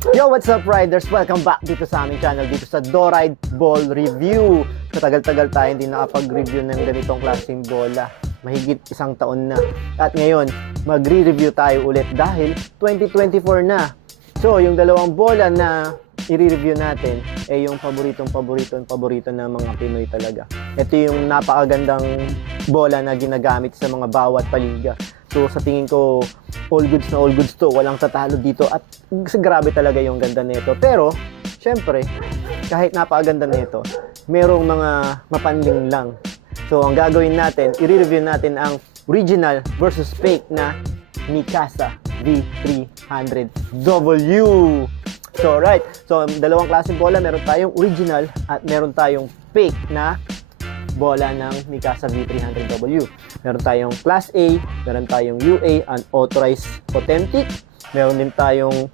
Yo, what's up riders? Welcome back dito sa aming channel, dito sa Doride Ball Review. Katagal-tagal tayo hindi nakapag-review ng ganitong klaseng bola. Mahigit isang taon na. At ngayon, magre-review tayo ulit dahil 2024 na. So, yung dalawang bola na i-review natin ay yung paborito ng mga Pinoy talaga. Ito yung napakagandang bola na ginagamit sa mga bawat paliga. So, sa tingin ko, all goods to. Walang tatalo dito at grabe talaga yung ganda nito. Pero, syempre, kahit napakaganda nito, merong mga mapanling lang. So, ang gagawin natin, i-review natin ang original versus fake na Mikasa V300W. So, right. So, dalawang klaseng bola. Meron tayong original at meron tayong fake na bola ng Mikasa V300W. Meron tayong Class A, meron tayong UA, Unauthorized Authentic. Meron din tayong